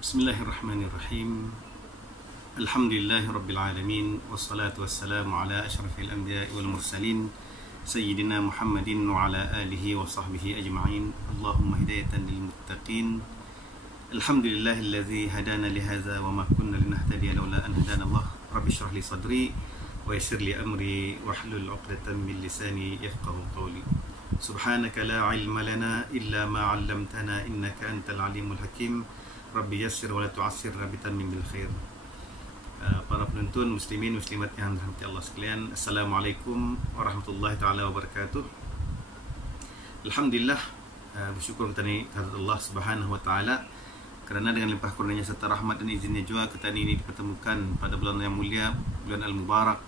Bismillahirrahmanirrahim. Alhamdulillahi Rabbil Alamin. Wassalatu wassalamu ala ashrafil anbiya wal mursalin Sayyidina Muhammadin wa ala alihi wa sahbihi ajma'in. Allahumma hidayatan lil muttaqin. Alhamdulillahilladzi hadana lihadza wa ma kunna linahtadiya laula an hadana Allah. Rabbi shrah li sadri wa yassir li amri wahlul 'uqdatam min lisani yafqahu qawli. Subhanaka la ilma lana illa ma 'allamtana innaka antal alimul hakim. Rabbi yassir wa la tu'assir, Rabbi tammim bil khair. Para penonton muslimin muslimat yang dirahmati Allah sekalian, Assalamualaikum warahmatullahi taala wabarakatuh. Alhamdulillah, bersyukur kita ni kepada Allah Subhanahu wa taala kerana dengan limpah kurnianya serta rahmat dan izinnya juga kita ini dipertemukan pada bulan yang mulia, bulan Al-Mubarak,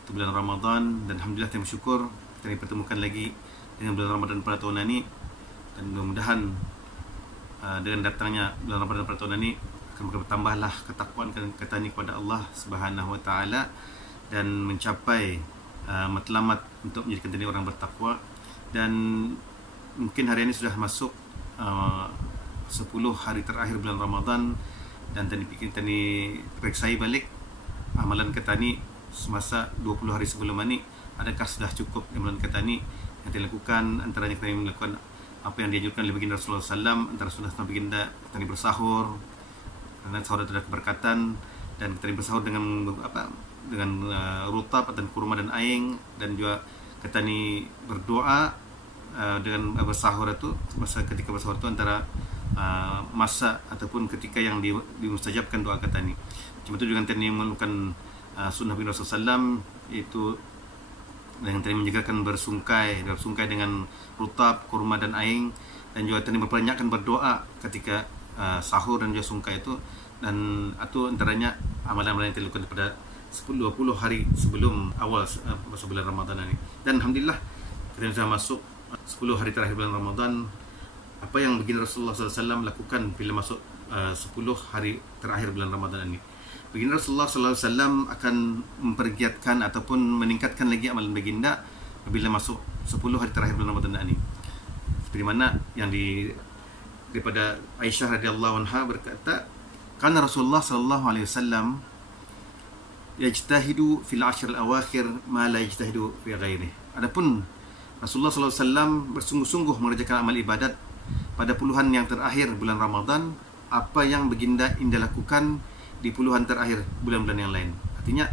itu bulan Ramadan, dan alhamdulillah kita bersyukur kita dipertemukan lagi dengan bulan Ramadan pada tahun ini, dan mudah-mudahan dengan datangnya bulan Ramadan pada tahun ini akan bertambahlah ketakwaan kita ini kepada Allah Subhanahu wa taala dan mencapai matlamat untuk menjadikan kita orang bertakwa. Dan mungkin hari ini sudah masuk 10 hari terakhir bulan Ramadan, dan tadi kita ni pereksai balik amalan kita ni semasa 20 hari sebelum ini, adakah sudah cukup amalan kita ni yang dilakukan. Antaranya kita melakukan apa yang dianjurkan oleh baginda Rasulullah SAW, antara sunnah baginda kita bersahur karena sahur itu adalah keberkatan, dan kita bersahur dengan rutab dan kurma dan aing, dan juga kita ni berdoa dengan bersahur itu, masa ketika bersahur itu antara masa ataupun ketika yang dimustajabkan doa kita ni. Cuma itu juga kita ni melakukan sunnah baginda Rasulullah SAW, yaitu dengan tadi menjagakan bersungkai dengan rutab, kurma dan aing, dan juga tadi memperbanyakkan berdoa ketika sahur dan juga sungkai itu. Dan itu antaranya amalan-amalan yang dilakukan pada 10-20 hari sebelum awal masuk bulan Ramadan ini. Dan alhamdulillah kita sudah masuk 10 hari terakhir bulan Ramadan. Apa yang baginda Rasulullah SAW lakukan bila masuk 10 hari terakhir bulan Ramadan ini? Baginda Rasulullah SAW akan mempergiatkan ataupun meningkatkan lagi amalan baginda apabila masuk 10 hari terakhir bulan Ramadan ini. Seperti mana yang daripada Aisyah radhiyallahu anha berkata, "Kana Rasulullah sallallahu alaihi wasallam yajtahidu fil 'ashr al-awakhir ma la yajtahidu fi ghairihi." Adapun Rasulullah sallallahu alaihi wasallam bersungguh-sungguh mengerjakan amal ibadat pada puluhan yang terakhir bulan Ramadan apa yang baginda indah lakukan di puluhan terakhir bulan-bulan yang lain. Artinya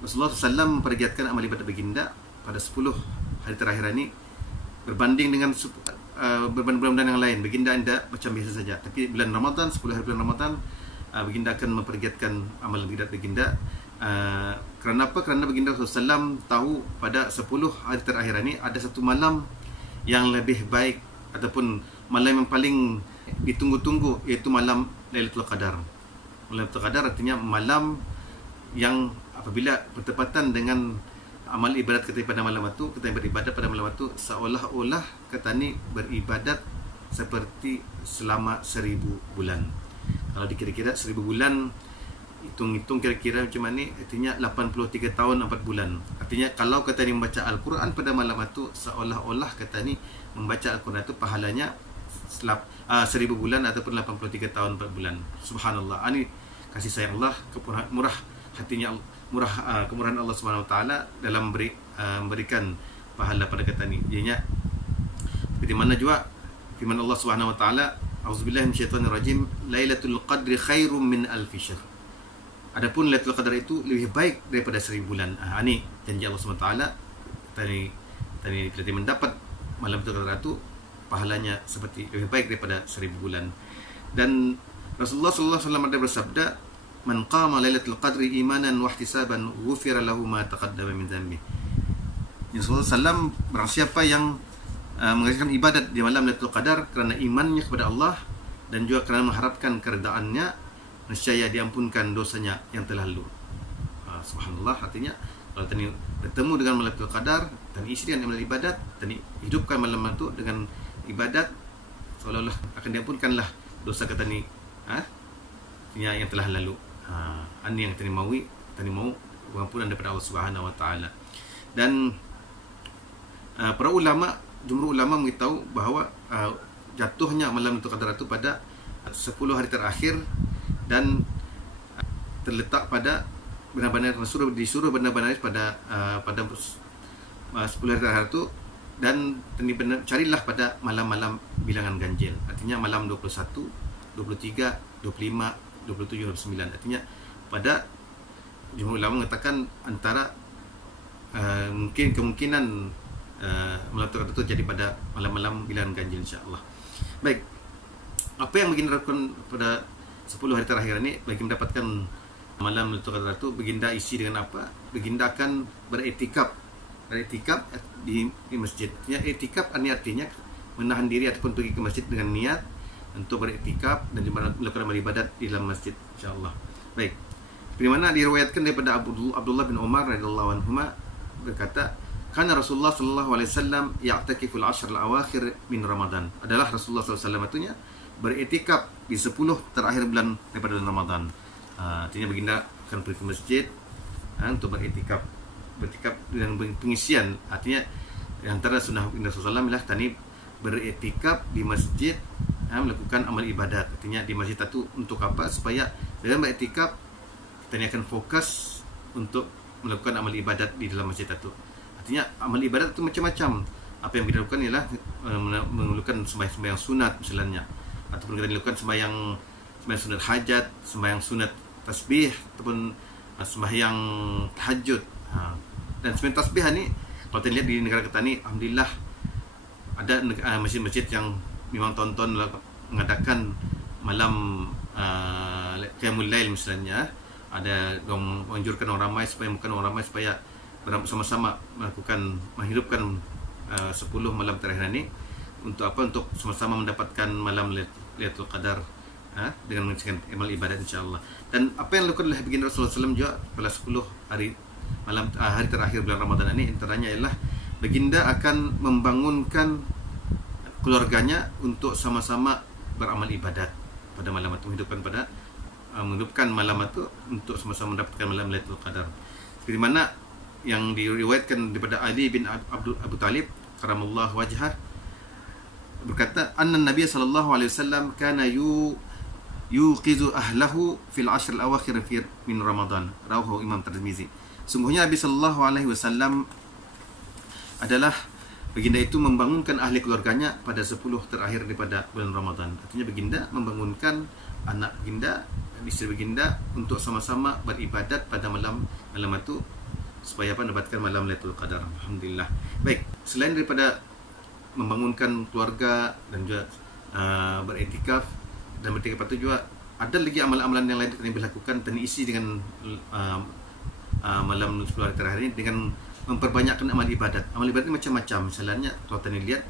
Rasulullah SAW mempergiatkan amal ibadat baginda pada 10 hari terakhir ini berbanding dengan bulan-bulan yang lain. Baginda tidak macam biasa saja, tapi bulan Ramadan, 10 hari bulan Ramadan, baginda akan mempergiatkan amal ibadat baginda. Kerana apa? Kerana baginda Rasulullah SAW tahu pada 10 hari terakhir ini ada satu malam yang lebih baik ataupun malam yang paling ditunggu-tunggu, iaitu malam Lailatul Qadar. Lailatul Qadar artinya malam yang apabila bertepatan dengan amal ibadat kita pada malam itu, kita beribadat pada malam itu seolah-olah kita ni beribadat seperti selama 1000 bulan. Kalau dikira-kira 1000 bulan, hitung-hitung kira-kira macam ni, artinya 83 tahun 4 bulan. Artinya kalau kita ni membaca Al-Quran pada malam itu, seolah-olah kita ni membaca Al-Quran itu pahalanya 1000 bulan ataupun 83 tahun 4 bulan. Subhanallah. Ini kasih sayang Allah, murah hatinya, kemurahan Allah Subhanahu wa taala dalam memberikan pahala pada kita ni. Jadinya seperti mana juga firman Allah Subhanahu wa taala, auzubillahi minasyaitonir rajim, Lailatul Qadri khairum min alfi syahr. Adapun Lailatul Qadar itu lebih baik daripada 1000 bulan. Ini janji Allah Subhanahu wa taala. Tadi kita mendapat malam Lailatul Qadar itu pahalanya seperti lebih baik daripada 1000 bulan. Dan Rasulullah sallallahu alaihi wasallam ada bersabda, "Man qama Lailatul Qadri imanan wa ihtisaban ghufira lahu ma taqaddama min dhanbi." Rasulullah sallam, barang siapa yang mengerjakan ibadat di malam Lailatul Qadar kerana imannya kepada Allah dan juga kerana mengharapkan keredaannya, nescaya diampunkan dosanya yang telah lalu. Subhanallah. Artinya kalau tadi bertemu dengan malam Lailatul Qadar dan isi dengan amal ibadat, tadi hidupkan malam itu dengan ibadat, seolah-olah akan diampunkanlah dosa kata ni yang telah lalu. Ini yang tadi mau pengampunan daripada Allah Subhanahu wa taala. Dan para ulama, jumhur ulama memberitahu bahawa jatuhnya malam Lailatul Qadar itu pada 10 hari terakhir, dan terletak pada benar-benar disuruh benar-benar pada 10 hari terakhir itu, dan benar carilah pada malam-malam bilangan ganjil. Artinya malam 21, 23, 25, 27, 29. Artinya pada jumhur ulama mengatakan antara mungkin kemungkinan malam itu jadi pada malam-malam bilangan ganjil, insya-Allah. Baik. Apa yang baginda lakukan pada 10 hari terakhir ini bagi mendapatkan malam Lailatul Qadar itu? Baginda isi dengan apa? Baginda akan beriktikaf di masjid. Ya, iktikaf artinya menahan diri ataupun pergi ke masjid dengan niat untuk beriktikaf dan melakukan amal ibadat di dalam masjid, insyaallah. Baik. Di mana diriwayatkan daripada Abdullah bin Umar radhiyallahu anhuma berkata, "Kana Rasulullah sallallahu alaihi wasallam ya'takiful 'ashr al-awakhir min Ramadan." Adalah Rasulullah sallallahu alaihi wasallam itunya beriktikaf di 10 terakhir bulan daripada bulan Ramadan. Artinya baginda akan pergi ke masjid untuk beriktikaf dengan pengisian. Artinya antara sunnah Rasulullah SAW ialah tani beriktikaf di masjid, melakukan amal ibadat. Artinya di masjid itu untuk apa? Supaya dalam beriktikaf kita akan fokus untuk melakukan amal ibadat di dalam masjid itu. Artinya amal ibadat itu macam-macam. Apa yang kita lakukan ialah melakukan sembahyang sunat misalnya, ataupun kita lakukan sembahyang sunat hajat, sembahyang sunat tasbih, ataupun sembahyang tahajud. Dan sembahyang tasbih ni kalau kita lihat di negara kita ni, alhamdulillah ada masjid-masjid yang memang tonton mengadakan malam qiyamul lail misalnya. Ada menganjurkan orang ramai supaya bersama-sama menghidupkan 10 malam terakhir ini untuk apa? Untuk sama-sama mendapatkan malam Lailatul Qadar dengan mengerjakan amal ibadat, insya-Allah. Dan apa yang dilakukan oleh baginda Rasulullah SAW juga pada 10 hari hari terakhir bulan Ramadan ini, antaranya ialah baginda akan membangunkan keluarganya untuk sama-sama beramal ibadat pada malam itu, menghidupkan malam itu untuk sama-sama mendapatkan malam Lailatul Qadar. Seperti mana yang diriwayatkan daripada Ali bin Abu Talib karamallahu wajhah berkata, anna Nabi sallallahu alaihi wasallam kana yuqizu ahlahu fil 'ashr al-awakhir min Ramadan, rawahu Imam Tirmizi. Sungguhnya Nabi sallallahu alaihi wasallam adalah baginda itu membangunkan ahli keluarganya pada 10 terakhir daripada bulan Ramadan. Artinya baginda membangunkan anak baginda dan isteri baginda untuk sama-sama beribadat pada malam itu supaya mendapatkan malam Lailatul Qadar. Alhamdulillah. Baik, selain daripada membangunkan keluarga dan juga beriktikaf dan beriktikaf itu juga ada lagi amalan-amalan yang lain yang dilakukan dan diisi dengan malam 10 hari terakhir ini dengan memperbanyakkan amal ibadat. Amal ibadat ini macam-macam. Misalnya kalau tadi lihat,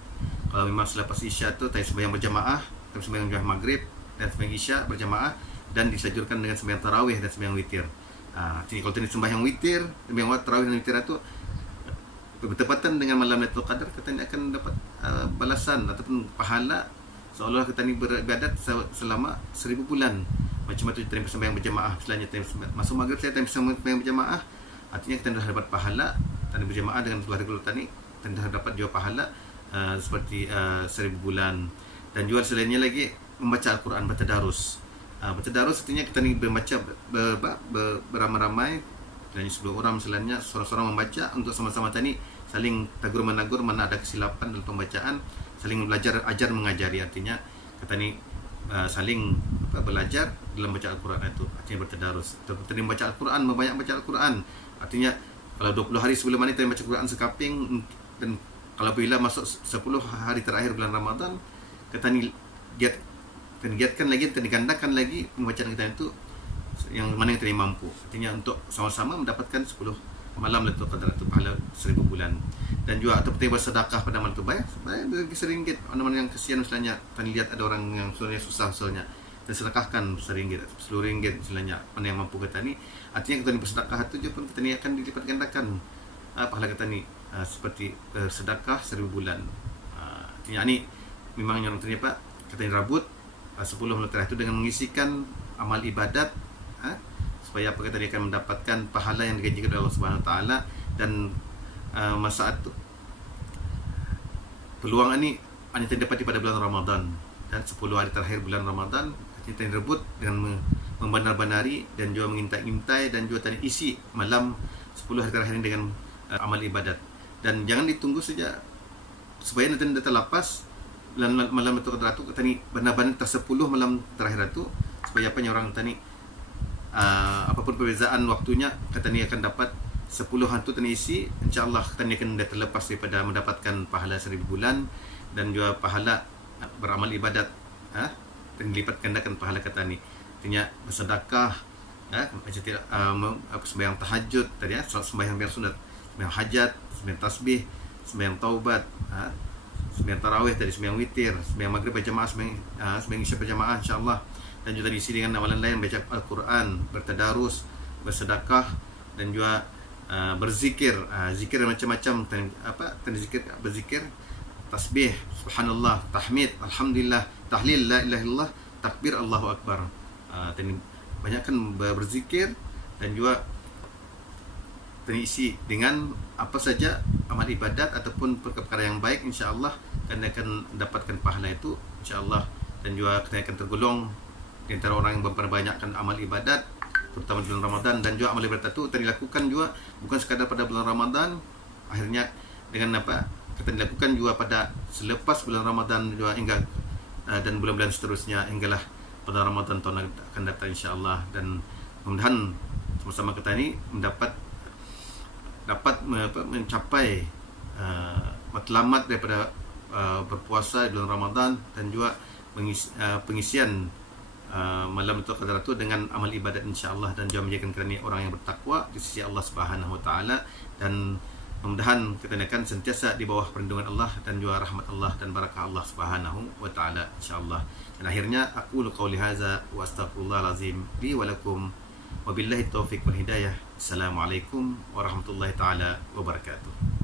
kalau memang selepas Isya tu tadi sembahyang berjamaah, sembahyang maghrib dan sembahyang Isya berjamaah, dan disajurkan dengan sembahyang tarawih dan sembahyang witir. Jadi kalau tadi sembahyang witir, sembahyang tarawih dan witir itu bertepatan dengan malam Lailatul Qadar, kita ini akan dapat balasan ataupun pahala seolah kita ini beribadat selama 1000 bulan. Macam itu kita sembahyang berjamaah, misalnya masuk maghrib saya sembahyang berjamaah, artinya kita dah dapat pahala. Tadi berjamaah dengan keluarga tadi kita dah dapat juga pahala seperti 1000 bulan. Dan juga selainnya lagi membaca Al-Quran, baca darus. Baca darus artinya kita ni membaca beramai-ramai, dan 10 orang misalnya seorang-seorang membaca untuk sama-sama tadi saling tegur menegur mana ada kesilapan dalam pembacaan, saling belajar ajar mengajari. Artinya kita ni saling belajar dalam baca Al-Quran itu, artinya bertadarus. Kita membaca Al-Quran, membanyak baca Al-Quran. Artinya kalau 20 hari sebelum ini kita baca Al-Quran sekaping, dan kalau bila masuk 10 hari terakhir bulan Ramadan, kita ni giatkan lagi, kita digandakan lagi pembacaan kita itu yang mana yang kita mampu. Artinya untuk sama-sama mendapatkan 10 malam Lailatul Qadar itu pahala 1000 bulan. Dan juga ataupun kita bersedekah pada malam itu bayar RM1. Mana-mana yang kesian misalnya, kita lihat ada orang yang sebenarnya susah misalnya, kita sedekahkan RM1, RM10 misalnya, mana yang mampu kita ni. Artinya kita ni bersedekah itu juga pun kita ni akan dilipat gandakan pahala kita ni seperti sedekah 1000 bulan. Artinya ni memang yang ternyata kita ni rabut 10 malam terakhir itu dengan mengisikan amal ibadat, supaya apa kita akan mendapatkan pahala yang dijanjikan oleh Allah Subhanahu Wa Taala. Dan masa itu peluang ini hanya terdapat pada bulan Ramadan, dan 10 hari terakhir bulan Ramadan kita rebut dengan membenar-benari dan juga mengintai-intai dan juga tadi isi malam 10 hari terakhir ini dengan amal ibadat. Dan jangan ditunggu saja supaya nanti terlepas malam itu teratur tadi benar-benar ter 10 malam terakhir itu, supaya apa orang tadi apapun perbezaan waktunya kata ni akan dapat 10 hantu terisi, insyaallah kata ni akan terlepas daripada mendapatkan pahala 1000 bulan dan juga pahala beramal ibadat, dan dilipat gandakan pahala kata ni. Artinya bersedekah, macam tidak sembahyang tahajud tadi, sembahyang biar sunat, sembahyang hajat, sembahyang tasbih, sembahyang taubat, sembahyang tarawih tadi, sembahyang witir, sembahyang maghrib berjamaah, sembahyang isya berjamaah insyaallah, dan juga diisi dengan amalan lain, baca Al-Quran, bertadarus, bersedekah dan juga berzikir, zikir macam-macam, zikir, berzikir, tasbih, subhanallah, tahmid, alhamdulillah, tahlil, la ilaha illallah, takbir, Allahu akbar. Banyakkan berzikir dan juga terisi dengan apa saja amal ibadat ataupun perkara yang baik, insyaallah kalian akan mendapatkan pahala itu insyaallah, dan juga kalian akan tergolong di antara orang yang memperbanyakkan amal ibadat terutama di bulan Ramadan. Dan juga amal ibadat itu dilakukan juga bukan sekadar pada bulan Ramadan, akhirnya dengan kita dilakukan juga pada selepas bulan Ramadan juga hingga dan bulan-bulan seterusnya hinggalah pada Ramadan tahun akan datang insyaallah. Dan mudah-mudahan sama-sama kita ini dapat mencapai matlamat daripada berpuasa di bulan Ramadan dan juga pengisian malam itu qadar itu dengan amal ibadat insyaallah, dan juga menjadikan kita orang yang bertakwa di sisi Allah Subhanahu wa taala, dan mudah-mudahan kita akan sentiasa di bawah perlindungan Allah dan juga rahmat Allah dan barakah Allah Subhanahu wa taala insyaallah. Dan akhirnya aku qauli hadza wa astaghfirullahal azim li wa lakum wa billahi taufiq wal hidayah. Assalamualaikum warahmatullahi taala wabarakatuh.